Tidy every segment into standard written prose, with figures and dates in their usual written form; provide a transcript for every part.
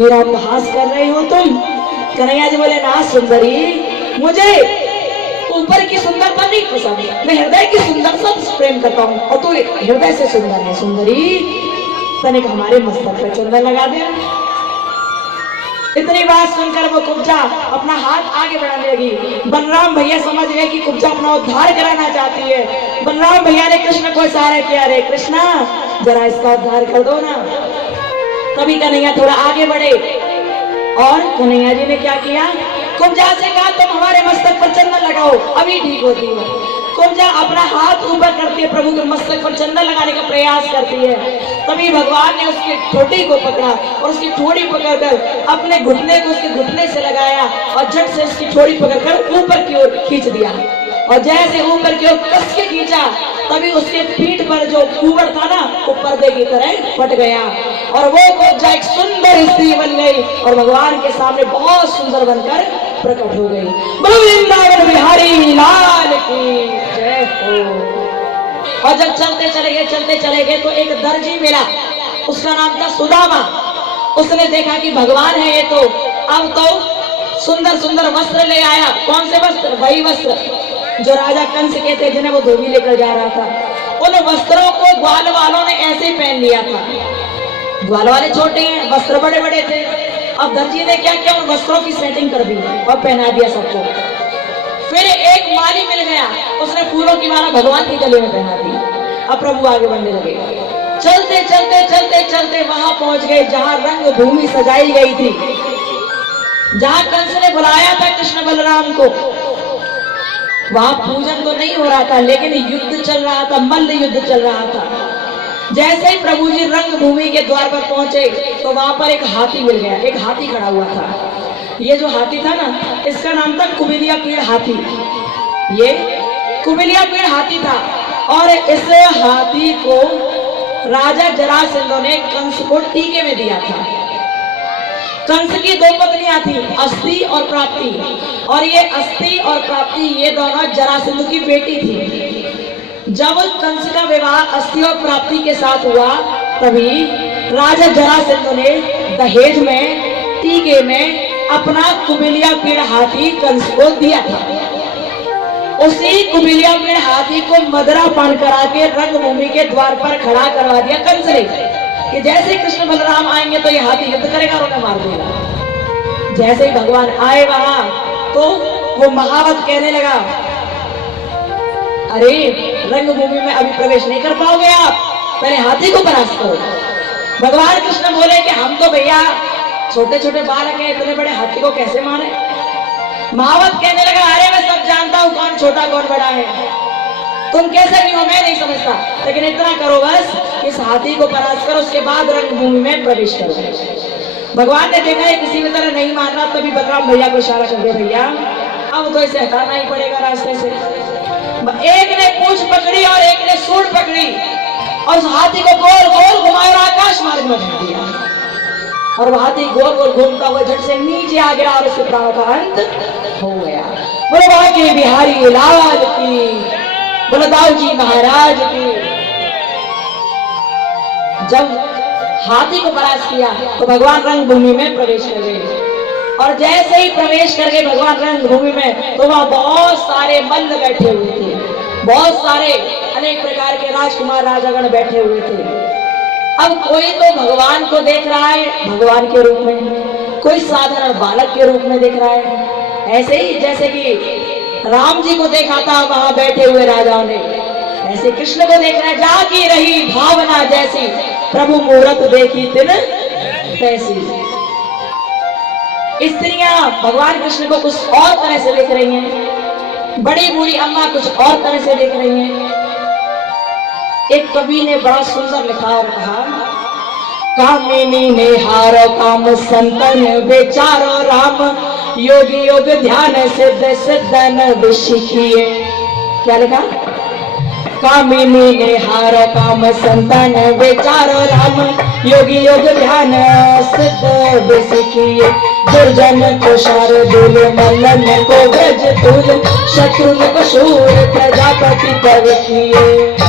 मेरा उपहास कर रहे हो तुम? कन्हैया जी बोले ना सुंदरी, मुझे ऊपर की सुंदरता नहीं पसंद, मैं हृदय की सुंदरता से प्रेम करता हूँ और तू हृदय से सुंदर है। सुंदरी तनिक हमारे मस्तक पर चंदन लगा दे। इतनी बात सुनकर वो कुब्जा अपना हाथ आगे बढ़ाने लगी। बलराम भैया समझ गए कि कुब्जा अपना उद्धार कराना चाहती है। बलराम भैया ने कृष्ण को इशारा किया, अरे कृष्णा जरा इसका उद्धार कर दो ना। तभी कन्हैया थोड़ा आगे बढ़े और कन्हैया जी ने क्या किया, कुब्जा से कहा तुम हमारे मस्तक पर चंदन लगाओ, अभी ठीक होती है। कुब्जा अपना हाथ ऊपर करके प्रभु के मस्तक पर चंदन लगाने का प्रयास करती है। तभी भगवान ने उसकी ठोड़ी को पकड़ा और उसकी ठोड़ी पकड़कर अपने घुटने को उसके घुटने से लगाया और झट से उसकी ठोड़ी पकड़कर ऊपर की ओर खींच दिया। और जैसे ऊपर की ओर कस के खींचा तभी उसके पीठ पर जो कुंवर था ना वो पर्दे की तरह फट गया और वो कुब्जा एक सुंदर स्त्री बन गई और भगवान के सामने बहुत सुंदर बनकर प्रकट हो गई। वृंदावन बिहारी लाल की जय हो। और जब चलते चले गए तो एक दर्जी मिला, उसका नाम था सुदामा। उसने देखा कि भगवान है ये, तो अब तो सुंदर सुंदर वस्त्र ले आया। कौन से वस्त्र? वही वस्त्र जो राजा कंस के थे जिन्हें वो धोबी लेकर जा रहा था। उन वस्त्रों को ग्वाल वालों ने ऐसे ही पहन लिया था। ग्वाल वाले छोटे हैं, वस्त्र बड़े बड़े थे। अब दर्जी ने क्या किया, उन वस्त्रों की सेटिंग कर दी और पहना दिया सबको। फिर एक माली मिल गया, उसने फूलों की माला भगवान के गले में पहना दी। अब प्रभु आगे बढ़ने लगे। चलते वहां पहुंच गए जहां रंग भूमि सजाई गई थी, जहां कंस ने बुलाया था कृष्ण बलराम को। वहां पूजन तो नहीं हो रहा था लेकिन युद्ध चल रहा था, मल्ल युद्ध चल रहा था। जैसे ही प्रभु जी रंग भूमि के द्वार पर पहुंचे तो वहां पर एक हाथी मिल गया। एक हाथी खड़ा हुआ था। ये जो हाथी था ना, इसका नाम था कुबिलिया पीड़ हाथी। ये कुबिलिया पीड़ हाथी था और इस हाथी को राजा जरासंध ने कंस को टीके में दिया था। कंस की दो पत्नियां थी, अस्थि और प्राप्ति, और ये अस्थि और प्राप्ति ये दोनों जरासंध की बेटी थी। जब कंस का विवाह अस्थि और प्राप्ति के साथ हुआ तभी राजा जरासंध ने दहेज में, टीके में अपना कुबिलिया पीड़ हाथी कंस को दिया था। उसी कुबिलिया पीड़ हाथी को मदरा पान करा के रंगभूमि के द्वार पर खड़ा करवा दिया कंस ने कि जैसे कृष्ण बलराम आएंगे तो ये हाथी युद्ध करेगा और उन्हें मार देगा। जैसे ही भगवान आए वहां तो वो महावत कहने लगा, अरे रंगभूमि में अभी प्रवेश नहीं कर पाओगे आप, पहले हाथी को परास्त करो। भगवान कृष्ण बोले कि हम तो भैया छोटे छोटे बालक हैं, इतने बड़े हाथी को कैसे मारे। महावत कहने लगा, अरे मैं सब जानता हूँ कौन छोटा कौन बड़ा है, तुम कैसे भी हो मैं नहीं समझता, लेकिन इतना करो बस, इस हाथी को परास्त करो, उसके बाद रंगभूमि में प्रवेश करो। भगवान ने देखा है किसी भी तरह नहीं मान रहा, तभी बलराम भैया को इशारा कर दिया, भैया अब तो इसे हटाना ही पड़ेगा रास्ते से। एक ने पूंछ पकड़ी और एक ने सूंड पकड़ी और उस हाथी को गोल गोल घुमाया और आकाश मार्ग में रख दिया और वह हाथी गोल गोल घूमता हुआ झट से नीचे आ गिरा और उसके प्राणों का अंत हो गया। बोलो बांके बिहारी लाल की, बोलो दाऊ जी महाराज की। जब हाथी को परास्त किया तो भगवान रंगभूमि में प्रवेश कर गए और जैसे ही प्रवेश कर गए भगवान रंगभूमि में तो वहां बहुत सारे मल्ल बैठे हुए थे, बहुत सारे अनेक प्रकार के राजकुमार राजागण बैठे हुए थे। अब कोई तो भगवान को देख रहा है भगवान के रूप में, कोई साधारण बालक के रूप में देख रहा है। ऐसे ही जैसे कि राम जी को देखा था वहां बैठे हुए राजाओं ने, ऐसे कृष्ण को देख रहा है। जागी रही भावना जैसी प्रभु मूरत देखी तिन तैसी। स्त्रियां भगवान कृष्ण को कुछ और तरह से देख रही हैं, बड़ी बूढ़ी अम्मा कुछ और तरह से देख रही हैं। एक कवि ने बड़ा सुंदर लिखा और कहा, कामिनी ने हारो काम संतन बेचारो राम, योगी योग ध्यान सिद्ध सिद्धन विशिखिए। क्या लिखा? कामिनी ने हारो काम संतन बेचारो राम, योगी योग ध्यान सिद्ध विशिखिए। दुर्जन को शार्दूल मल्लन को ब्रज तूल, शत्रुन को शूर प्रजापति पव किए।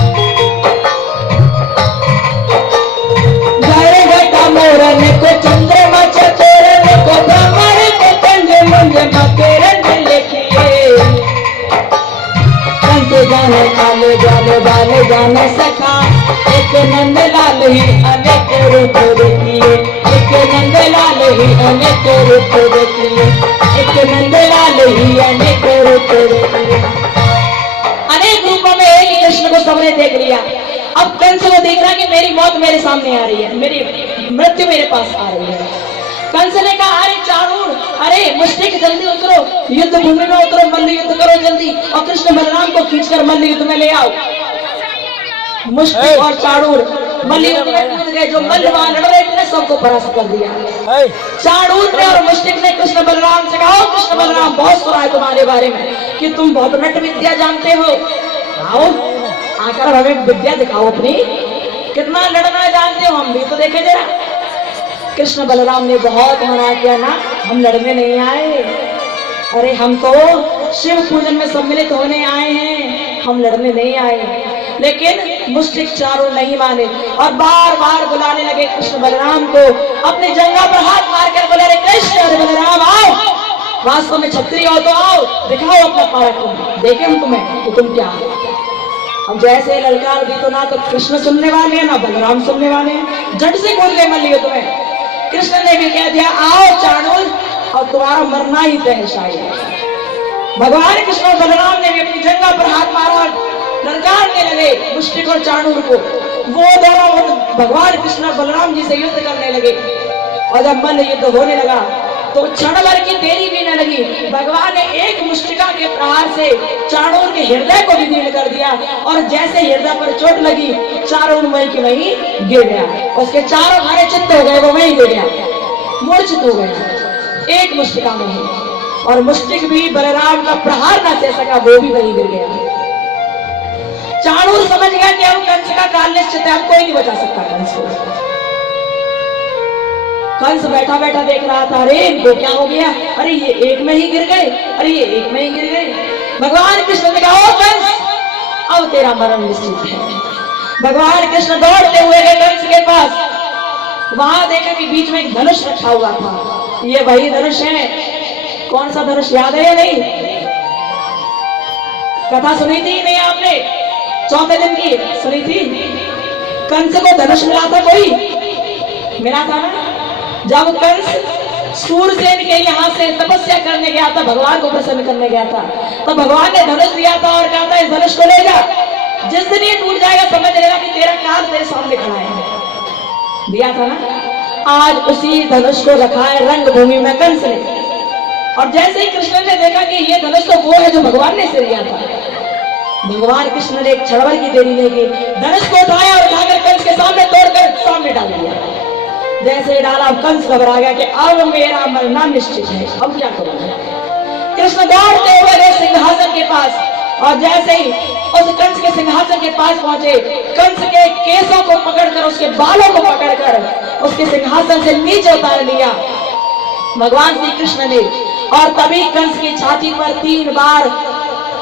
मोरन को चंद्रमा चको जाने सका। एक नंदलाल ही अनेक रूप देखिए, एक नंदलाल ही अनेक रूप देखिए, एक नंदलाल ही अनेक रूप देखिए। अनेक रूपों में एक कृष्ण को सबने देख लिया। अब कंस को देख रहा कि मेरी मौत मेरे सामने आ रही है, मेरी मृत्यु मेरे पास आ रही है। कंस ने कहा, अरे चाणूर, अरे मुष्टिक, जल्दी उतरो, युद्ध भूमि में उतरो, मल्ल युद्ध करो जल्दी, और कृष्ण बलराम को खींचकर मल्ल युद्ध में ले आओ। मुष्टिक और चाणूर मल्ल युद्ध में कूद गए। जो मल्ल वहां लड़ रहे थे सबको परास्त कर दिया। चाणूर ने और मुष्टिक ने कृष्ण बलराम से कहा, कृष्ण बलराम, बहुत सुना है तुम्हारे बारे में कि तुम बहुत नट विद्या जानते हो, आओ आकर हमें विद्या दिखाओ अपनी, कितना लड़ना जानते हो, हम भी तो देखे जरा। कृष्ण बलराम ने बहुत मना किया, ना हम लड़ने नहीं आए, अरे हम तो शिव पूजन में सम्मिलित होने आए हैं, हम लड़ने नहीं आए। लेकिन मुष्टिक चाणूर नहीं माने और बार बार बुलाने लगे कृष्ण बलराम को। अपने जंगा पर हाथ मारकर बोले, अरे कृष्ण, अरे बलराम आओ, वास्तव में क्षत्रिय हो तो आओ, दिखाओ अपना पराक्रम, देखें हम तुम्हें कि तुम क्या हो। अब जैसे ललकार दी तो ना तो कृष्ण सुनने वाले हैं ना बलराम सुनने वाले हैं, झट से कूद गए मल्ल युद्ध में। कृष्ण ने भी कह दिया, आओ चाणूर, और तुम्हारा मरना ही तय है शायद। भगवान कृष्ण और बलराम ने भी अपनी जंगा पर हाथ मारा, ललकारने लगे मुष्टिक और चाणूर को। वो दोनों भगवान कृष्ण और बलराम जी से युद्ध करने लगे। और जब मल्ल युद्ध होने लगा तो क्षण भर की देरी भी न लगी, भगवान ने एक मुष्टिका के प्रहार से चाणूर के हृदय को विदीर्ण कर दिया, और जैसे हृदय पर चोट लगी चाणूर वहीं के वहीं गिर गया। उसके चारों भारे चित्त हो गए, वो वहीं गिर गया, मूर्छित हो गया एक मुष्टिका में ही। और मुष्टिक भी बलराम का प्रहार न सह सका, वो भी वहीं गिर गया। चाणूर समझ गया कि अब कंस का काल निश्चित है, अब कोई नहीं बचा सकता कंस को। कंस बैठा बैठा देख रहा था, अरे इनको क्या हो गया, अरे ये एक में ही गिर गए, अरे ये एक में ही गिर गए। भगवान कृष्ण ने कहा, ओ कंस, अब तेरा मरण निश्चित है। भगवान कृष्ण दौड़ते हुए गए कंस के पास। वहां देखा कि बीच में एक धनुष रखा हुआ था, ये वही धनुष है। कौन सा धनुष, याद है या नहीं? कथा सुनी थी नहीं आपने? चौथे दिन की सुनी थी। कंस को धनुष मिला था, कोई मिला था ना। जब कंस सूरसेन के यहाँ से तपस्या करने गया था, भगवान को प्रसन्न करने गया था, तो भगवान ने धनुष दिया था और कहा था, इस धनुष को ले जा, जिस दिन ये टूट जाएगा समझ लेगा कि तेरा काल तेरे सामने खड़ा है। दिया था ना। आज उसी धनुष को रखा है रंगभूमि में कंस ने। और जैसे ही कृष्ण ने देखा कि ये धनुष तो वो है जो भगवान ने इसे दिया था, भगवान कृष्ण ने एक क्षण भर की देरी नहीं की, धनुष को उठाया और उठाकर कंस के सामने तोड़कर सामने डाल दिया। जैसे डाला, कंस घबरा गया कि अब मेरा मरना निश्चित है, अब क्या करूंगा। कृष्ण दौड़ते हुए गए सिंहासन के पास, और जैसे ही उस कंस के सिंहासन के पास पहुंचे, कंस के केसों को पकड़कर, उसके बालों को पकड़कर उसके सिंहासन से नीचे उतार लिया भगवान श्री कृष्ण ने। और तभी कंस की छाती पर 3 बार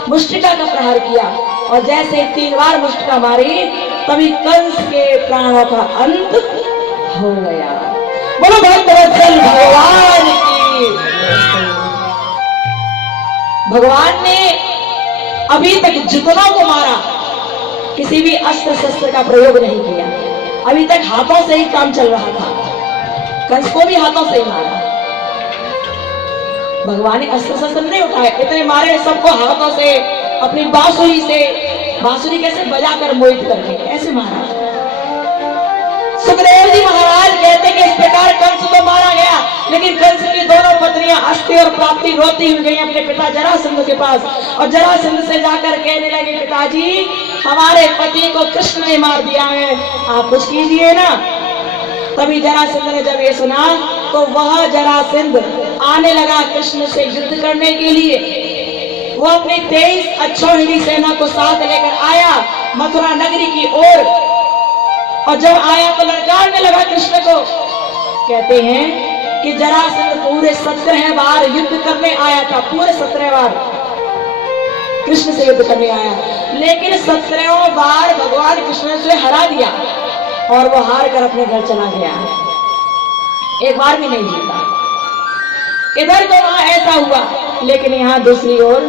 मुष्टिका का प्रहार किया, और जैसे 3 बार मुष्टिका मारी तभी कंस के प्राणों का अंत हो गया। बोलो भक्तवत्सल भगवान की। भगवान ने अभी तक जितनों को मारा, किसी भी अस्त्र शस्त्र का प्रयोग नहीं किया, अभी तक हाथों से ही काम चल रहा था। कंस को भी हाथों से ही मारा, भगवान ने अस्त्र शस्त्र नहीं उठाए, इतने मारे सबको हाथों से, अपनी बांसुरी से, बांसुरी कैसे बजाकर मोहित करके ऐसे मारा। सुखदेव जी महाराज कहते कि इस प्रकार कंस तो मारा गया, लेकिन कंस की दोनों पत्नियां अस्थि और प्राप्ति रोती हुई गई अपने पिता जरासंध के पास, और जरासंध से जाकर कहने लगे, पिताजी हमारे पति को कृष्ण ने मार दिया है, आप कुछ कीजिए ना। तभी जरासंध ने जब ये सुना तो वह जरासंध आने लगा कृष्ण से युद्ध करने के लिए। वो अपनी 23 अक्षौहिणी सेना को साथ लेकर आया मथुरा नगरी की ओर, और जब आया तो ललकारने लगा कृष्ण को। कहते हैं कि जरासंध पूरे 17 बार युद्ध करने आया था, पूरे 17 बार कृष्ण से युद्ध करने आया, लेकिन 17 बार भगवान कृष्ण से हरा दिया और वो हार कर अपने घर चला गया, एक बार भी नहीं जीता। इधर तो वहां ऐसा हुआ, लेकिन यहाँ दूसरी ओर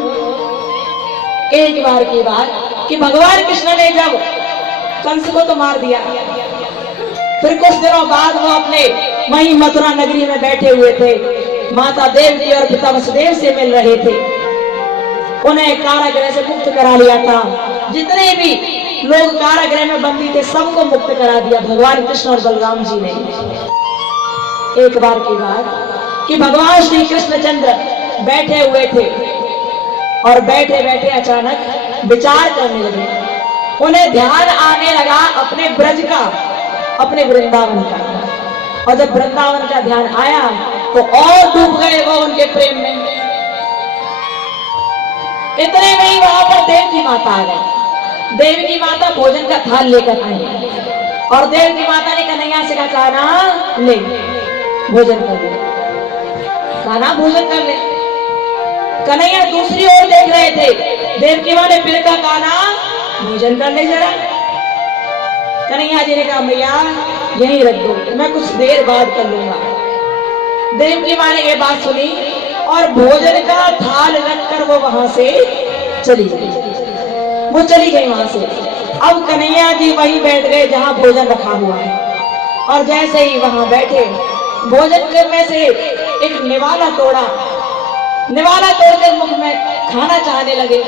एक बार की बात कि भगवान कृष्ण ने जब कंस को तो मार दिया। फिर कुछ दिनों बाद वो अपने वहीं मथुरा नगरी में बैठे हुए थे, माता देवकी और पिता वसुदेव से मिल रहे थे। उन्हें कारागृह से मुक्त करा लिया था। जितने भी लोग कारागृह में बंदी थे सबको मुक्त करा दिया भगवान कृष्ण और बलराम जी ने। एक बार की बात कि भगवान श्री कृष्णचंद्र बैठे हुए थे और बैठे बैठे अचानक विचार करने लगे। उन्हें ध्यान आने लगा अपने ब्रज का, अपने वृंदावन का। और जब वृंदावन का ध्यान आया तो और डूब गए वो उनके प्रेम में। इतने में ही वहां पर देवकी माता आ गई। देवकी माता भोजन का थाल लेकर आई और देवकी माता ने कन्हैया से कहा, ना ले भोजन कर ले, खाना भोजन कर ले। कन्हैया दूसरी ओर देख रहे थे। देवकी माँ ने फिर कहा, ना भोजन कर ले जरा। कन्हैया जी ने कहा, मैया यहीं रख दो, मैं कुछ देर बाद कर लूंगा। देवकी माँ ने ये बात सुनी और भोजन का थाल रखकर वो वहां से चली गई। वो चली गई वहां से। अब कन्हैया जी वहीं बैठ गए जहां भोजन रखा हुआ है। और जैसे ही वहां बैठे भोजन करने से एक निवाला तोड़ा, निवाला तोड़कर मुख में खाना चाहने लगे।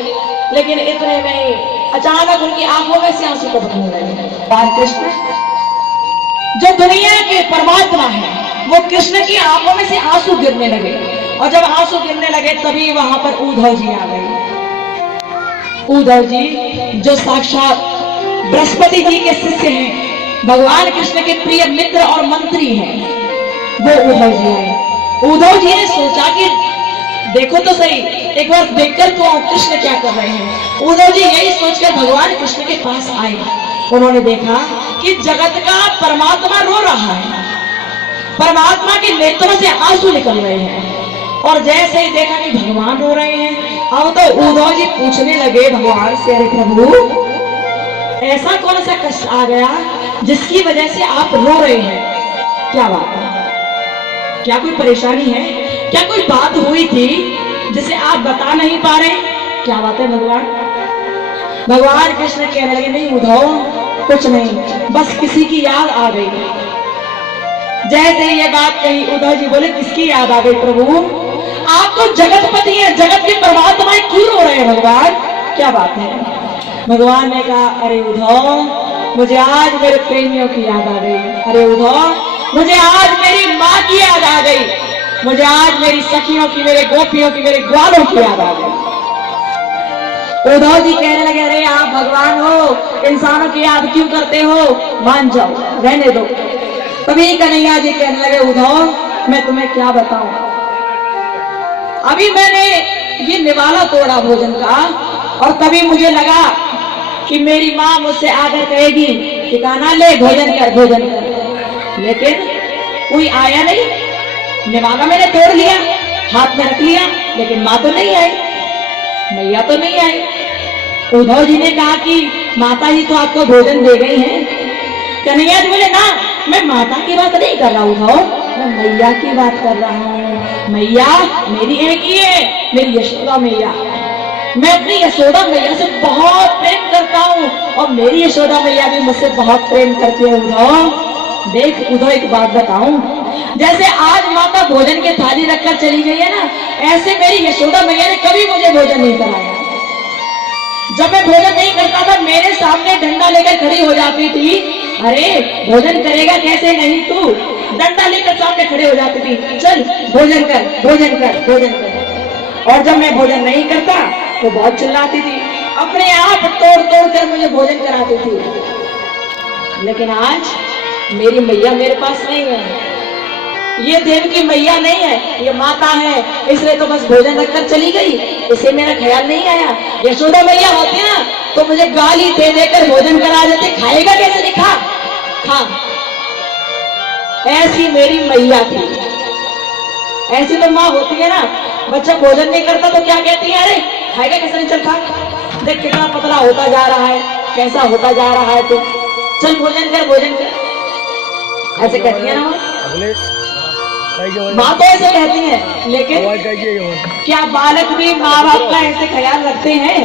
लेकिन इतने में ही अचानक उनकी आंखों में से आंसू टपकने लगे। भगवान कृष्ण जो दुनिया के परमात्मा है वो कृष्ण की आंखों में से आंसू गिरने लगे। और जब आंसू गिरने लगे तभी वहां पर उद्धव जी आ गए। उद्धव जी जो साक्षात बृहस्पति जी के शिष्य हैं, भगवान कृष्ण के प्रिय मित्र और मंत्री हैं, वो उद्धव जी आए। उद्धव जी ने सोचा कि देखो तो सही, एक बार देखकर तो कृष्ण क्या कर रहे हैं। उद्धव जी यही सोचकर भगवान कृष्ण के पास आए। उन्होंने देखा कि जगत का परमात्मा रो रहा है, परमात्मा के नेत्रों से आंसू निकल रहे हैं। और जैसे ही देखा कि भगवान रो रहे हैं, अब तो उद्धव जी पूछने लगे भगवान से, अरे प्रभु ऐसा कौन सा कष्ट आ गया जिसकी वजह से आप रो रहे हैं? क्या बात है? क्या कोई परेशानी है? क्या कोई बात हुई थी जिसे आप बता नहीं पा रहे? क्या बात है भगवान? भगवान कृष्ण कहने लगे, नहीं उद्धव कुछ नहीं, बस किसी की याद आ गई। जैसे ये बात कही उद्धव जी बोले, किसकी याद आ गई प्रभु? आप तो जगतपति हैं, जगत के परमात्मा क्यों रो रहे हैं भगवान? क्या बात है? भगवान ने कहा, अरे उद्धव मुझे आज मेरे प्रेमियों की याद आ गई। अरे उद्धव मुझे आज मेरी माँ की याद आ गई। मुझे आज मेरी सखियों की, मेरे गोपियों की, मेरे ग्वालों की याद आ गई। उद्धव जी कहने लगे, अरे आप भगवान हो, इंसानों की याद क्यों करते हो? मान जाओ, रहने दो। तभी कन्हैया जी कहने लगे, उद्धव मैं तुम्हें क्या बताऊं, अभी मैंने ये निवाला तोड़ा भोजन का और तभी मुझे लगा कि मेरी माँ मुझसे आकर कहेगी कि खाना ले, भोजन कर, भोजन कर। लेकिन कोई आया नहीं। निवाला मैंने तोड़ लिया, हाथ में रख लिया, लेकिन माँ तो नहीं आई, मैया तो नहीं आई। उद्धव जी ने कहा कि माता जी तो आपको भोजन दे गई हैं। कन्हैया जी बोले, ना मैं माता की बात नहीं कर रहा उद्धव, मैं मैया की बात कर रहा हूँ। मैया मेरी एक ही है, मेरी यशोदा मैया। मैं अपनी यशोदा मैया से बहुत प्रेम करता हूँ और मेरी यशोदा मैया भी मुझसे बहुत प्रेम करती है। उद्धव देख, उद्धव एक बात बताऊं, जैसे आज माता भोजन के थाली रखकर चली गई है ना, ऐसे मेरी यशोदा मैया ने कभी मुझे भोजन नहीं कराया। जब मैं भोजन नहीं करता था मेरे सामने डंडा लेकर खड़ी हो जाती थी। अरे भोजन करेगा कैसे नहीं तू? डंडा लेकर सामने खड़े हो जाती थी, चल भोजन कर, भोजन कर, भोजन कर। और जब मैं भोजन नहीं करता तो बहुत चिल्लाती थी, अपने आप तोड़ तोड़ कर मुझे भोजन कराती थी। लेकिन आज मेरी मैया मेरे पास नहीं है, ये देव की मैया नहीं है, ये माता है, इसलिए तो बस भोजन रखकर चली गई, इसे मेरा ख्याल नहीं आया। यशोदा मैया होती ना तो मुझे गाली दे देकर भोजन करा देते, खाएगा कैसे? दिखा खा। ऐसी मेरी मैया थी। ऐसी तो माँ होती है ना, बच्चा भोजन नहीं करता तो क्या कहती है, अरे खाएगा कैसे नहीं, चल खा, देख कितना पतला होता जा रहा है, कैसा होता जा रहा है, तो चल भोजन कर, भोजन कर। ऐसे कहती है ना माँ, तो ऐसे कहती है। लेकिन क्या बालक भी माँ बाप का ऐसे ख्याल रखते हैं?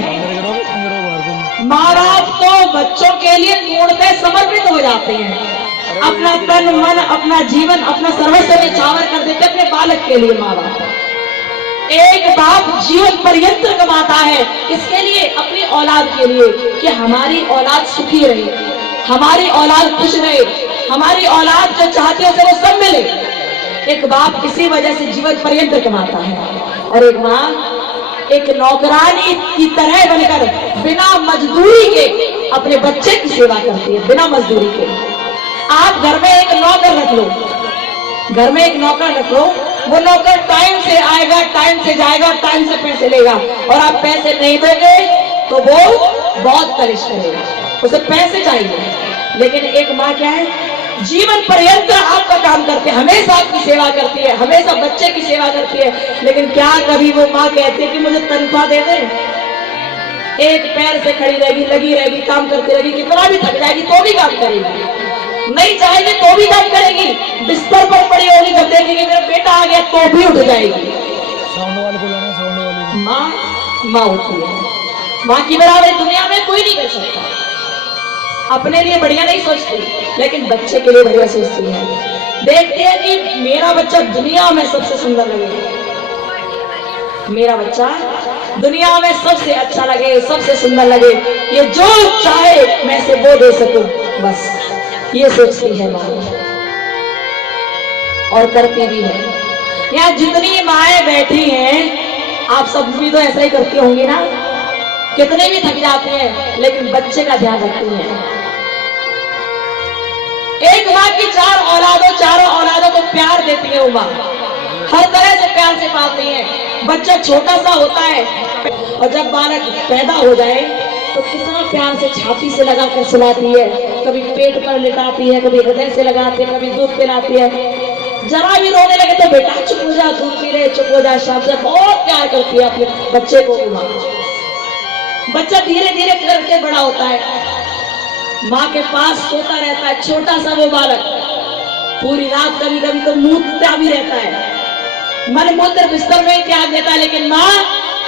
माँ बाप तो बच्चों के लिए पूर्णतः समर्पित हो जाते हैं, अपना तन मन अपना जीवन अपना सर्वस्व न्यौछावर कर देते अपने बालक के लिए। माँ बाप, एक बाप जीवन पर्यंत कमाता है इसके लिए, अपनी औलाद के लिए, कि हमारी औलाद सुखी रहे, हमारी औलाद खुश रहे, हमारी औलाद जो चाहती है उसे वो सब मिले। एक बाप किसी वजह से जीवन पर्यंत कमाता है, और एक माँ एक नौकरानी की तरह बनकर बिना मजदूरी के अपने बच्चे की सेवा करती है, बिना मजदूरी के। आप घर में एक नौकर रख लो, घर में एक नौकर रख लो, वो नौकर टाइम से आएगा, टाइम से जाएगा, टाइम से पैसे लेगा, और आप पैसे नहीं दोगे तो वो बहुत कलिश करेगा, उसे पैसे चाहिए। लेकिन एक माँ क्या है, जीवन पर्यंत आपका काम करती है, हमेशा आपकी सेवा करती है, हमेशा बच्चे की सेवा करती है। लेकिन क्या कभी वो माँ कहती है कि मुझे तनख्वाह दे दे? एक पैर से खड़ी रहेगी, लगी रहेगी, काम करती रहेगी, कितना भी थक जाएगी तो भी काम करेगी, नहीं चाहेगी तो भी काम करेगी, बिस्तर पर पड़ी होगी, जब देखेगी मेरा बेटा आ गया तो भी उठ जाएगी। माँ माँ होती है, माँ की बराबर दुनिया में कोई नहीं कर सकता। अपने लिए बढ़िया नहीं सोचती, लेकिन बच्चे के लिए बढ़िया सोचती है। देखती है कि मेरा बच्चा दुनिया में सबसे सुंदर लगे, मेरा बच्चा दुनिया में सबसे अच्छा लगे, सबसे सुंदर लगे, ये जो चाहे मैं से वो दे सकूं, बस ये सोचती है माँ, और करती भी है। यहाँ जितनी माएँ बैठी हैं, आप सब भी तो ऐसा ही करती होंगी ना, कितने भी थक जाते हैं लेकिन बच्चे का ध्यान रखती हैं। एक माँ की चारों औलादों को प्यार देती है वो माँ, हर तरह से प्यार से पालती है। बच्चा छोटा सा होता है और जब बालक पैदा हो जाए तो कितना प्यार से छाती से लगा कर सुलाती है, कभी पेट पर लिटाती है, कभी हृदय से लगाती है, कभी दूध पिलाती है। जरा भी रोने लगे तो बेटा चुप हो जा, दूध पी ले, चुप हो जा, शाम से बहुत प्यार करती है अपने बच्चे को वो माँ। बच्चा धीरे धीरे करके बड़ा होता है, माँ के पास सोता रहता है, छोटा सा वो बालक पूरी रात कभी कभी तो मूत्रता भी रहता है, मन मूत्र बिस्तर में ही त्याग देता है, लेकिन माँ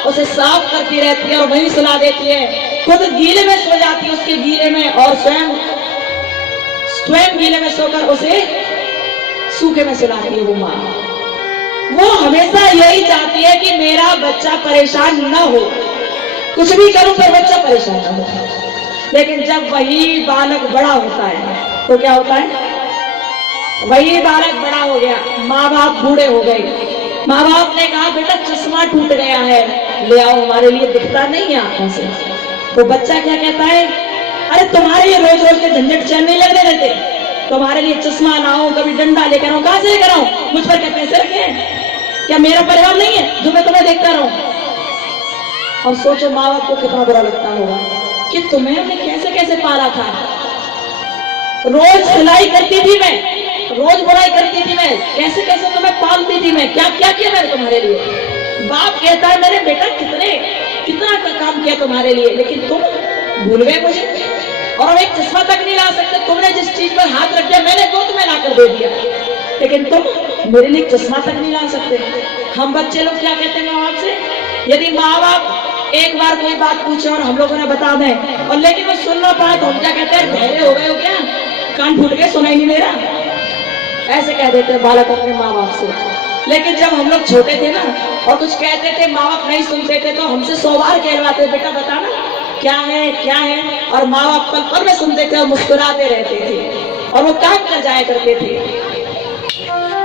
उसे साफ करती रहती है और वहीं सुला देती है। खुद गीले में सो जाती है उसके गीले में, और स्वयं गीले में सोकर उसे सूखे में सुलाती है वो माँ। वो हमेशा यही चाहती है कि मेरा बच्चा परेशान न हो, कुछ भी करूं पर बच्चा परेशान न हो। लेकिन जब वही बालक बड़ा होता है तो क्या होता है, वही बालक बड़ा हो गया, माँ बाप बूढ़े हो गए, माँ बाप ने कहा बेटा चश्मा टूट गया है, ले आओ, हमारे लिए दिखता नहीं है आंखों से। तो बच्चा क्या कहता है, अरे तुम्हारे ये रोज रोज के झंझट चैन नहीं लगने देते, तुम्हारे लिए चश्मा लाओ, कभी डंडा लेकर आओ, कहां से लेकर आओ, मुझ पर क्या पैसे रखे हैं, क्या मेरा परिवार नहीं है जो मैं तुम्हें देखता रहूं। और सोचो माँ बाप को कितना बुरा लगता होगा कि तुम्हें हमने कैसे कैसे पाला था, रोज सिलाई करती थी मैं, रोज बुनाई करती थी मैं, कैसे कैसे तुम्हें पालती थी मैं, क्या क्या किया मैंने तुम्हारे लिए। बाप कहता है मेरे बेटा कितना काम किया तुम्हारे लिए, लेकिन तुम भूल गए मुझे, और हम एक चश्मा तक नहीं ला सकते, तुमने जिस चीज पर हाथ रख दिया मैंने वो तुम्हें लाकर दे दिया, लेकिन तुम मेरे लिए चश्मा तक नहीं ला सकते। हम बच्चे लोग क्या कहते हैं माँ बाप से, यदि माँ बाप एक बार कोई बात पूछे और हम लोगों ने बता दें और लेकिन वो सुन ना पाए तो हम क्या कहते हैं, बहरे हो गए हो क्या, कान फूट गए, सुनाई नहीं दे रहा, ऐसे कह देते हैं बालक अपने माँ बाप से। लेकिन जब हम लोग छोटे थे ना और कुछ कहते थे, माँ बाप नहीं सुनते थे तो हमसे 100 बार कहलवाते, बेटा बताना क्या है, और माँ बाप पल पल में सुनते थे और मुस्कुराते रहते थे और वो काम कर जाया करते थे,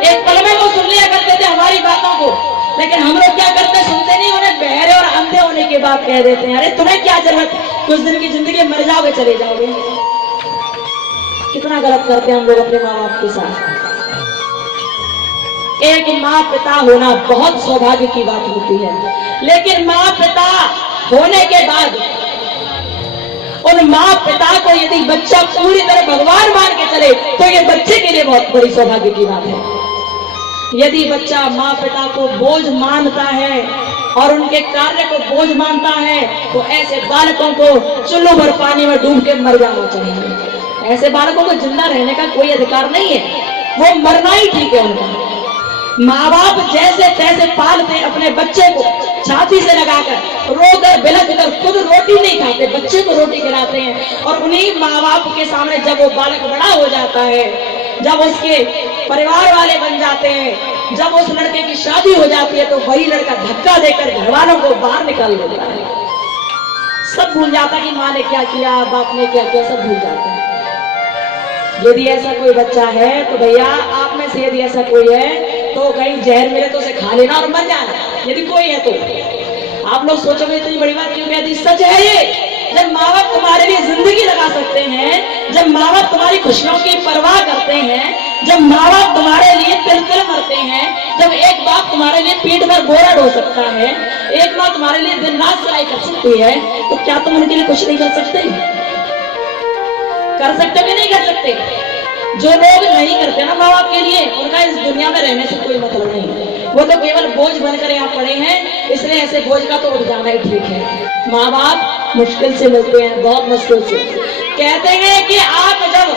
एक पल में वो सुन लिया करते थे हमारी बातों को। लेकिन हम लोग क्या करते, सुनते नहीं, उन्हें बहरे और अंधे होने के बाद कह देते हैं, अरे तुम्हें क्या जरूरत, कुछ दिन की जिंदगी मर जाओगे चले जाओगे। कितना गलत करते हैं हम लोग अपने माँ बाप के साथ। एक माँ पिता होना बहुत सौभाग्य की बात होती है, लेकिन माँ पिता होने के बाद उन माँ पिता को यदि बच्चा पूरी तरह भगवान मान के चले तो ये बच्चे के लिए बहुत बड़ी सौभाग्य की बात है। यदि बच्चा माँ पिता को बोझ मानता है और उनके कार्य को बोझ मानता है तो ऐसे बालकों को चुल्लू भर पानी में डूब के मर जाना चाहिए। ऐसे बालकों को जिंदा रहने का कोई अधिकार नहीं है, वो मरना ही ठीक है उनका। माँ बाप जैसे तैसे पालते अपने बच्चे को छाती से लगाकर, रो बिलख बिलख कर खुद रोटी नहीं खाते, बच्चे को रोटी खिलाते हैं। और उन्हीं माँ बाप के सामने जब वो बालक बड़ा हो जाता है, जब उसके परिवार वाले बन जाते हैं, जब उस लड़के की शादी हो जाती है, तो वही लड़का धक्का देकर घर वालों को बाहर निकाल देता है। सब भूल जाता कि माँ ने क्या किया, बाप ने क्या किया, सब भूल जाता है। यदि ऐसा कोई बच्चा है तो भैया आप में से यदि ऐसा कोई है तो कहीं जहर मिले तो उसे खा लेना और मर जाना, यदि कोई है तो। आप लोग सोचोगे इतनी बड़ी बात क्यों कहती, सच है ये। जब माँ बाप तुम्हारे लिए जिंदगी लगा सकते हैं, जब माँ बाप तुम्हारी खुशियों की परवाह करते हैं, जब माँ बाप तुम्हारे लिए तिल तिल मरते हैं, जब एक बाप तुम्हारे लिए पीठ पर बोरा ढो सकता है, एक माँ तुम्हारे लिए दिन रात सराई कर सकती है, तो क्या तुम उनके लिए कुछ नहीं कर सकते? कर सकते कि नहीं कर सकते? जो लोग नहीं करते ना माँ बाप के लिए, उनका इस दुनिया में रहने से कोई मतलब नहीं। वो तो केवल बोझ बनकर यहाँ पड़े हैं, इसलिए ऐसे बोझ का तो उठ जाना ही ठीक है। माँ बाप मुश्किल से मिलते हैं, बहुत मुश्किल से। कहते हैं कि आप जब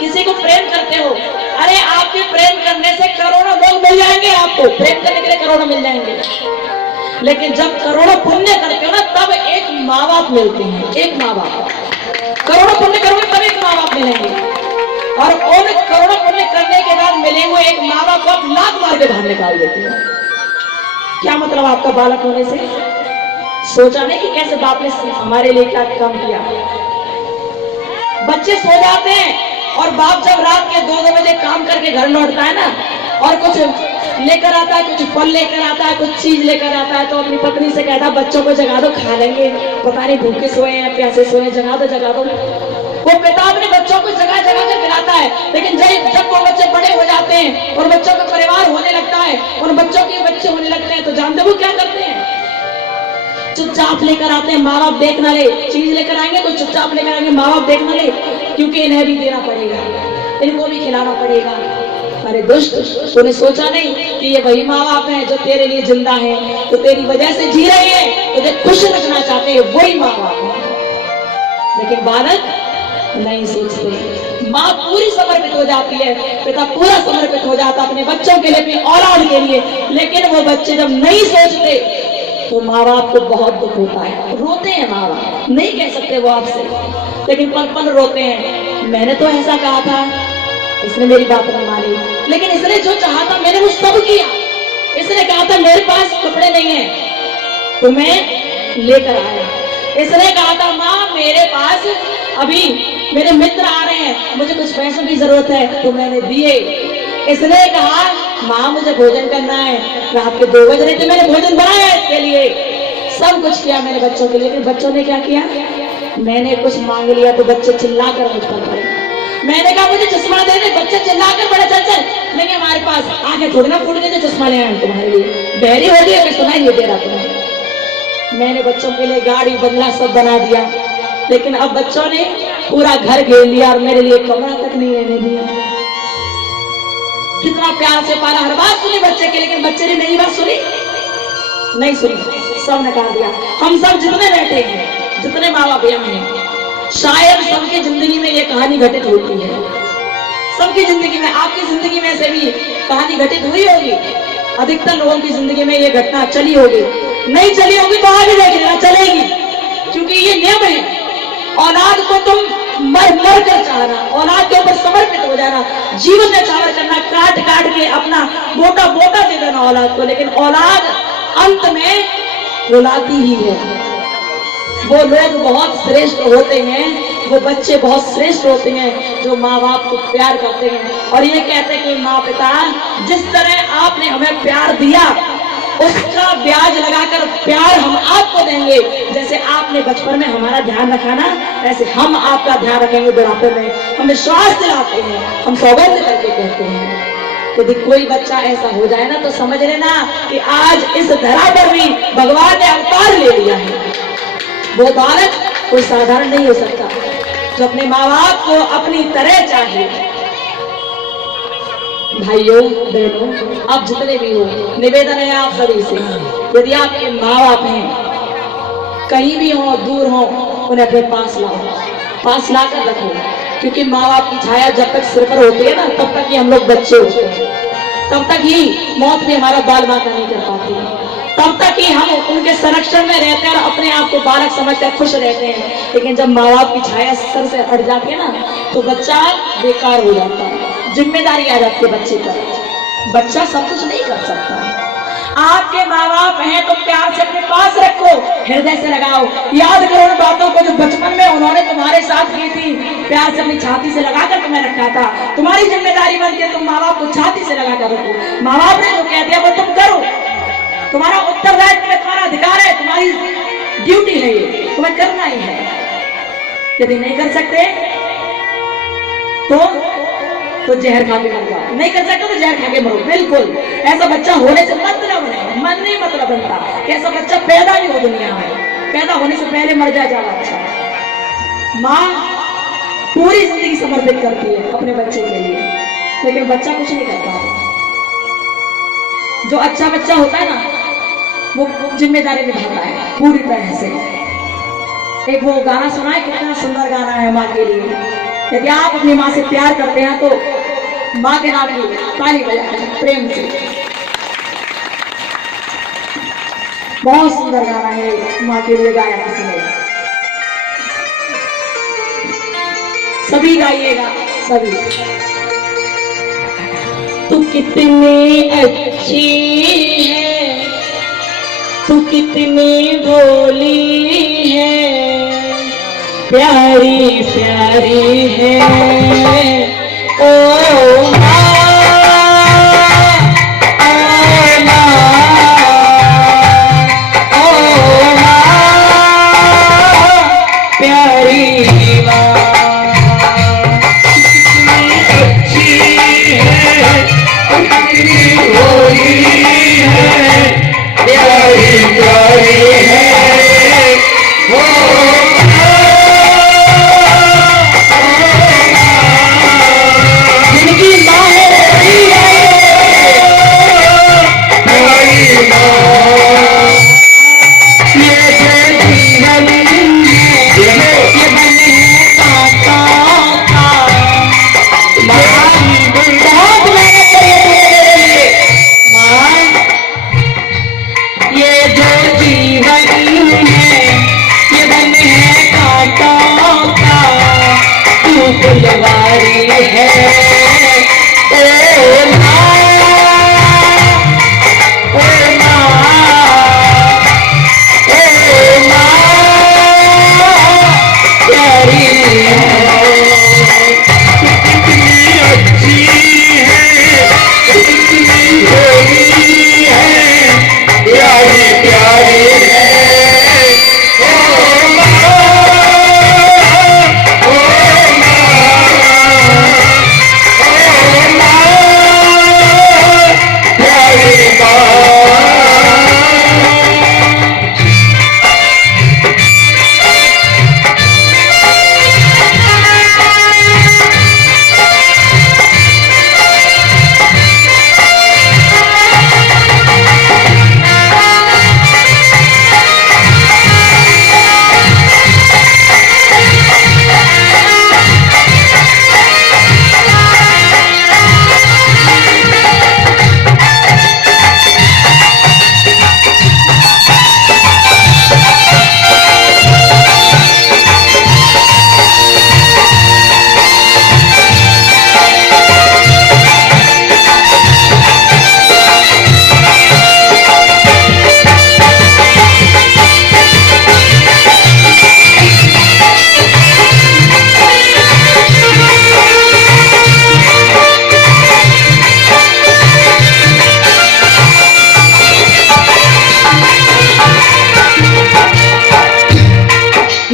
किसी को प्रेम करते हो, अरे आपके प्रेम करने से करोड़ों लोग मिल जाएंगे, आपको प्रेम करने के लिए करोड़ों मिल जाएंगे। लेकिन जब करोड़ों पुण्य करते हो ना, तब एक माँ बाप मिलते हैं, एक माँ बाप। करोड़ों पुण्य करोगे तब एक माँ बाप मिलेंगे, और उन करोड़ों पुण्य करने के बाद मिले हुए एक माँ बाप को आप लात मार के बाहर निकाल देते हैं। क्या मतलब आपका बालक होने से? सोचा नहीं कि कैसे बाप ने हमारे लिए क्या काम किया। बच्चे सो जाते हैं और बाप जब रात के 2-2 बजे काम करके घर लौटता है ना, और कुछ लेकर आता है, कुछ फल लेकर आता है, कुछ चीज लेकर आता है, तो अपनी पत्नी से कहता है बच्चों को जगा दो, खा लेंगे, पता नहीं भूखे सोए हैं प्यासे सोए हैं, जगा दो जगा दो। वो पिता अपने बच्चों को जगा जगा कर खिलाता है। लेकिन जब वो बच्चे बड़े हो जाते हैं और बच्चों का परिवार होने लगता है, उन बच्चों के बच्चे होने लगते हैं, तो जानते वो क्या करते हैं? चुपचाप लेकर आते हैं, माँ बाप देख ना ले। चीज लेकर आएंगे तो चुपचाप लेकर आएंगे, माँ बाप देख ना ले, क्योंकि इन्हें भी देना पड़ेगा, इनको भी खिलाना पड़ेगा। अरे दुष्ट, तूने सोचा नहीं कि ये वही माँ बाप है जो तेरे लिए जिंदा है, तो तेरी वजह से जी रही है, तुझे खुश रखना चाहते हैं, वही माँ बाप है। लेकिन बालक नहीं सोचते। माँ पूरी समर्पित हो जाती है, पिता पूरा समर्पित हो जाता अपने बच्चों के लिए, अपनी औलाद के लिए। लेकिन वो बच्चे जब नहीं सोचते तो माँ बाप को बहुत दुख होता है, रोते हैं माँ बाप, नहीं कह सकते वो आपसे, लेकिन पल पल रोते हैं। मैंने तो ऐसा कहा था, इसने मेरी बात नहीं मानी, लेकिन इसने जो चाहा था मैंने वो सब किया। इसने कहा था मेरे पास कपड़े नहीं है तो मैं लेकर आया। इसने कहा था माँ मेरे पास अभी मेरे मित्र आ रहे हैं, मुझे कुछ पैसों की जरूरत है, तो मैंने दिए। इसने कहा माँ मुझे भोजन करना है, रात के 2 बज रहे थे, मैंने भोजन बनाया इसके लिए, सब कुछ किया मैंने बच्चों के लिए। लेकिन बच्चों ने क्या किया? मैंने कुछ मांग लिया तो बच्चे चिल्लाकर मुझ पर पड़े। मैंने कहा मुझे चश्मा दे दे, बच्चे चिल्लाकर बड़े चल चल, नहीं हमारे पास आगे थोड़ी ना फूट गए, चश्मा ले आए तुम्हारे लिए, बहरी हो गई है, सुनाई नहीं दे रहा तुम्हें। मैंने बच्चों के लिए गाड़ी बंगला सब बना दिया, लेकिन अब बच्चों ने पूरा घर घेर लिया और मेरे लिए कमरा तक नहीं रहने दिया। कितना प्यार से पाला, हर बात सुनी बच्चे की, लेकिन बच्चे ने नई बात सुनी नहीं सुनी, सब नकार दिया। हम सब जितने बैठे हैं, जितने माँ बाप यहाँ हैं, शायद सबकी जिंदगी में ये कहानी घटित होती है। सबकी जिंदगी में, आपकी जिंदगी में से भी कहानी घटित हुई होगी। अधिकतर लोगों की जिंदगी में ये घटना चली होगी, नहीं चली होगी तो आगे देख लेना चलेगी, क्योंकि ये नियम है। औलाद को तुम मर मर कर चाहना, औलाद के ऊपर समर्पित हो जाना, जीवन में चावर करना, काट काट के अपना बोटा बोटा दे देना औलाद को। लेकिन औलाद अंत में रुलाती ही है। वो लोग बहुत श्रेष्ठ होते हैं, वो बच्चे बहुत श्रेष्ठ होते हैं जो माँ बाप को प्यार करते हैं और ये कहते हैं कि माँ पिता जिस तरह आपने हमें प्यार दिया उसका ब्याज लगाकर प्यार हम आपको देंगे। जैसे आपने बचपन में हमारा ध्यान रखा ना, ऐसे हम आपका ध्यान रखेंगे बुढ़ापे में। हम विश्वास दिलाते हैं, हम सौगंध करके कहते हैं। यदि कोई बच्चा ऐसा हो जाए ना तो समझ लेना कि आज इस धरा पर भी भगवान ने अवतार ले लिया है। वो बालक कोई साधारण नहीं हो सकता जो अपने माँ बाप को अपनी तरह चाहिए। भाइयों बहनों, आप जितने भी हो, निवेदन है आप सभी से, यदि आपके माँ बाप हैं, कहीं भी हो, दूर हो, उन्हें अपने पास लाओ, पास लाकर रखो, क्योंकि माँ बाप की छाया जब तक सिर पर होती है ना, तब तक ही हम लोग बच्चे होते हैं, तब तक ही मौत भी हमारा बाल बांका नहीं कर पाती है। तब तक ही हम उनके संरक्षण में रहते हैं और अपने आप को बालक समझकर खुश रहते हैं। लेकिन जब माँ बाप की छाया सर से हट जाती है ना, तो बच्चा बेकार हो जाता है, जिम्मेदारी आ जाती है बच्चे पर। बच्चा सब कुछ नहीं कर सकता। आपके माँ बाप हैं तो प्यार से अपने पास रखो, हृदय से लगाओ, याद करो उन बातों को जो बचपन में उन्होंने तुम्हारे साथ की थी। प्यार से अपनी छाती से लगाकर तुम्हें रखा था। तुम्हारी जिम्मेदारी बनती है तुम माँ बाप को छाती से लगाकर रखो। माँ बाप ने जो कह दिया वो तुम करो, तुम्हारा उत्तरदायित्व है, तुम्हारा अधिकार है, तुम्हारी ड्यूटी है, ये तुम्हें करना ही है। यदि नहीं कर सकते तो जहर खा के मर जाओ, नहीं कर सकते तो जहर खा के मरो। बिल्कुल ऐसा बच्चा होने से मतलब नहीं, मन नहीं मतलब बनता कि ऐसा बच्चा पैदा नहीं हो दुनिया में। पैदा होने से पहले मर जाए ज्यादा अच्छा। माँ पूरी जिंदगी समर्पित करती है अपने बच्चे के लिए, लेकिन बच्चा कुछ नहीं कर पाता। जो अच्छा बच्चा होता है ना, वो जिम्मेदारी निभाता है पूरी तरह से। एक वो गाना सुना है, कितना सुंदर गाना है माँ के लिए। यदि आप अपनी माँ से प्यार करते हैं तो माँ के नाम की ताली बजाएं प्रेम से। बहुत सुंदर गाना है, माँ के लिए गाया किसी ने। सभी गाइएगा, सभी। तू कितनी अच्छी है, तू कितनी भोली है, प्यारी प्यारी है ओ माँ, ओ माँ, प्यारी माँ। कितनी अच्छी है, कितनी भोली है, प्यारी प्यारी है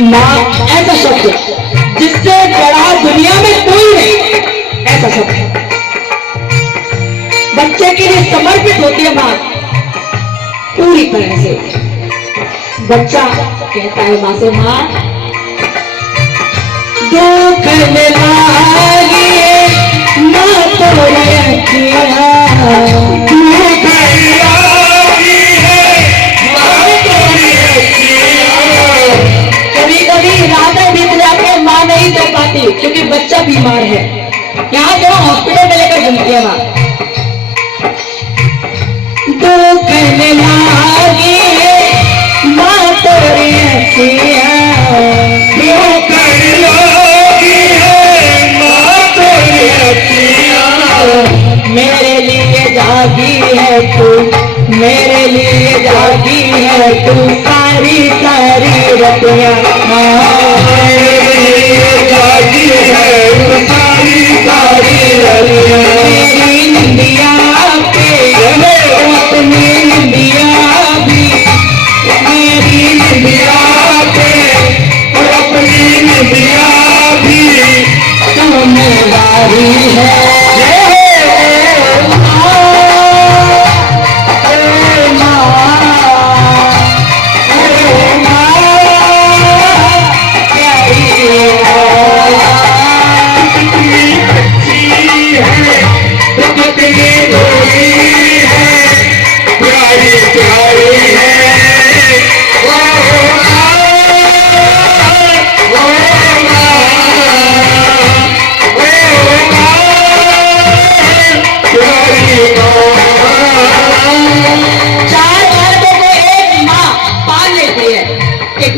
माँ ऐसा शब्द जिससे बड़ा दुनिया में कोई नहीं, ऐसा शब्द बच्चे के लिए समर्पित होती है माँ पूरी तरह से। बच्चा कहता है माँ से, माँ दुख में लागी माँ तोरी अखियाँ, रातें बीत जाके माँ नहीं दे पाती क्योंकि बच्चा बीमार है। यहाँ जो हॉस्पिटल में लेकर घूमती है माँ। दुख में जागी है तू, मेरे लिए जागी है तू, सारी सारी रतियां जागी है तू, सारी सारी रतियां। मेरी निंदिया पे अपनी निंदिया भी, मेरी निंदिया पे और अपनी निंदिया भी जिम्मेदारी है।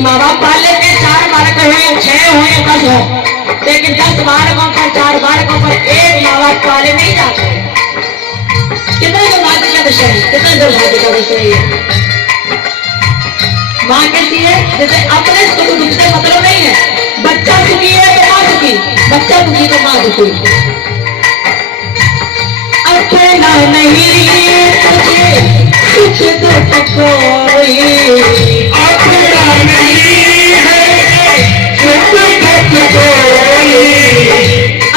माँ बाप पाल लेते हैं, 4 बालक हो, 6 हो या 10 हो, लेकिन 10 बालकों पर 4 बालकों पर एक माँ बाप पाले नहीं जाते। कितने दुर्भाग्य का विषय है, कितने दुर्भाग्य का विषय है। माँ कहती है जैसे अपने सुख दुख से मतलब नहीं है, बच्चा सुखी है तो माँ सुखी, बच्चा दुखी तो माँ दुखी। अपना नहीं तुझे कुछ दुख कोई, अपना नहीं है कुछ दुख कोई,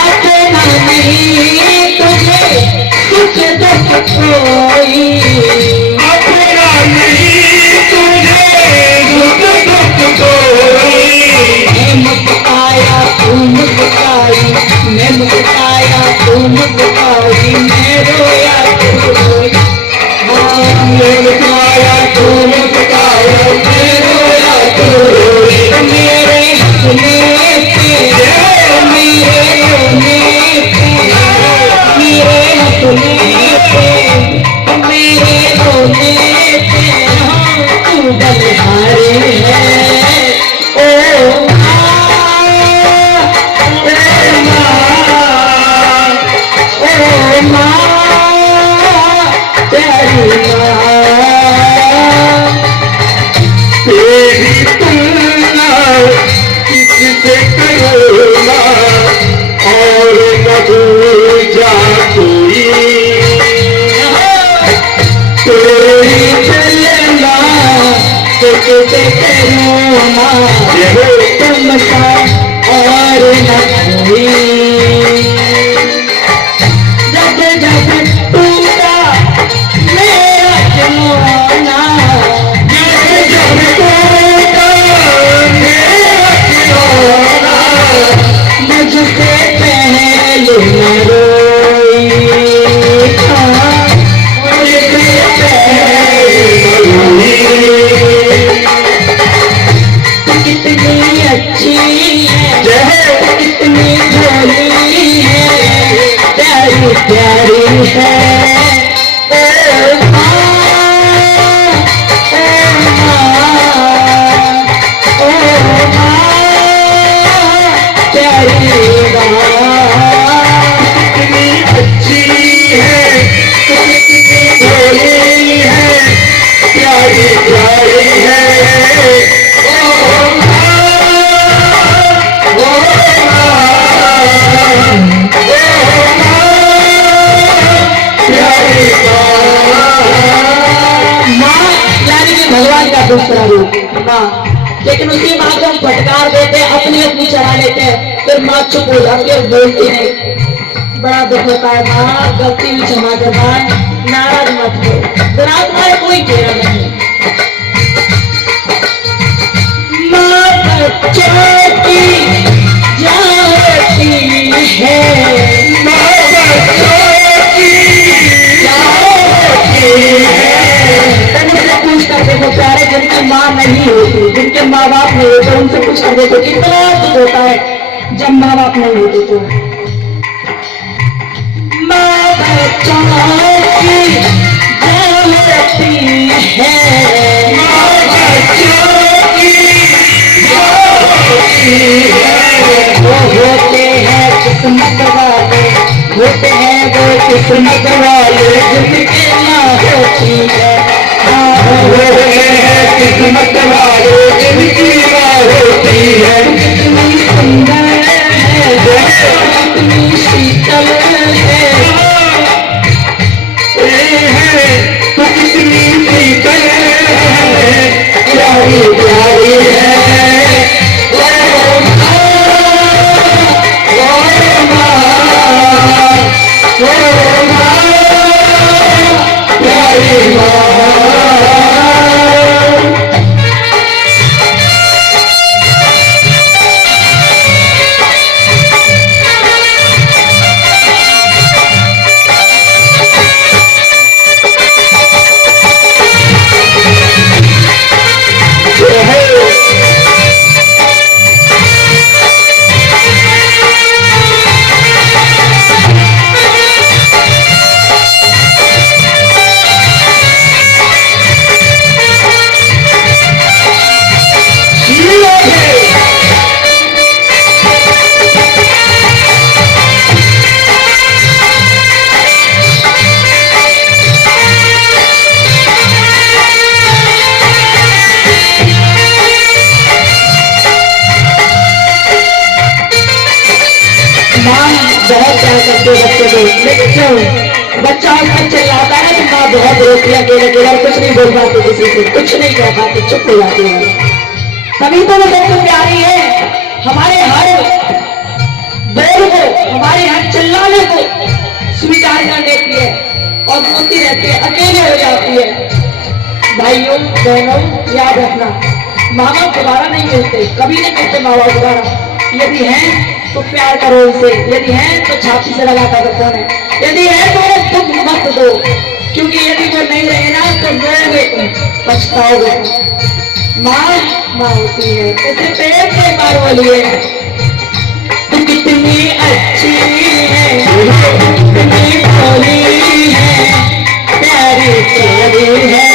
अपना नहीं तुझे कुछ दुख कोई, अपना नहीं तुझे कुछ दुख कोई। मैं मुस्काया तू मुस्काई, मैं मुस्काया तू मुस्काई, मैं रोया तू रोया, मैं मुस्काया तू मुस्काया, मैं रोया तू रोया। मेरे हंसने पे, मेरे रोने पे, मेरे हंसने पे, मेरे रोने पे तू बलिहारी है। ओ तेरी तुलना किससे करूँगा और न दूजा कोई, तेरी तुलना किससे करूँगा तुमसा और न कोई। जब जब टूटा मेरा खिलौना, जब जब टूटा मेरा खिलौना, मुझसे पहले न रोई, मुझसे पहले न रोई। कितनी अच्छी है, कितनी भोली है, प्यारी प्यारी है। ओ माँ, प्यारी कितनी अच्छी है, कितनी भोली है, प्यारी प्यारी है। भगवान का दूसरा रूप माँ, लेकिन उसकी माँ को हम फटकार देते हैं, अपनी अपनी चढ़ा लेते हैं, फिर माँ चुप हो जाती है, बोलती नहीं। बड़ा दुख होता है माँ, गलती में क्षमा करना, नाराज मत हो, बिना तुम्हारे कोई तेरा नहीं। माँ बच्चों की जाती है, माँ बच्चों की जाती है। पूछ कर देखो प्यारे, जिनकी माँ नहीं होती, जिनके माँ बाप नहीं होते, उनसे पूछ कर देखो कितना दुख होता है जब माँ बाप नहीं होते। तो माँ बच्चों की जाती है, माँ बच्चों की जाती है। वो होते हैं किस्मत वाले, होते हैं वो किस्मत वाले, जिनके मत वालों जिनकी माँ होती है। कितनी सुंदर है, कितनी शीतल है, तो कितनी शीतल है, प्यारी प्यारी है। बहुत प्यार करते हो बच्चे को, लेकिन क्यों बच्चा उसमें चिल्लाता है तो माँ बहुत रोती है, अकेले अकेले और कुछ नहीं बोल पाते, किसी से कुछ नहीं कह पाते, चुप हो जाती है। तभी तो वो सबसे प्यारी है। हमारे हर बोल को, हमारे हर चिल्लाने को स्वीकार कर लेती है और रोती रहती है, अकेले हो जाती है। भाइयों बहनों याद रखना, माँ बाप दोबारा नहीं मिलते, कभी नहीं मिलते माँ बाप दोबारा। यदि हैं तो प्यार करो उनसे, यदि है तो छाती से लगा कर रखो है, यदि है तो दुख मत दो, क्योंकि यदि वो नहीं रहे ना तो रोगे तुम, पछताओगे। माँ माँ होती है, इसे पेड़ से बार बोलिए, तू कितनी अच्छी है, कितनी भोली है, प्यारी प्यारी है।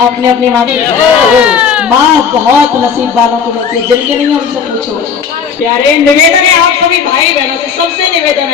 अपने अपने माँ बहुत नसीब वालों को मिलती है, जिनके नहीं है उनसे पूछो। प्यारे निवेदन है आप सभी भाई बहनों से, सबसे निवेदन है।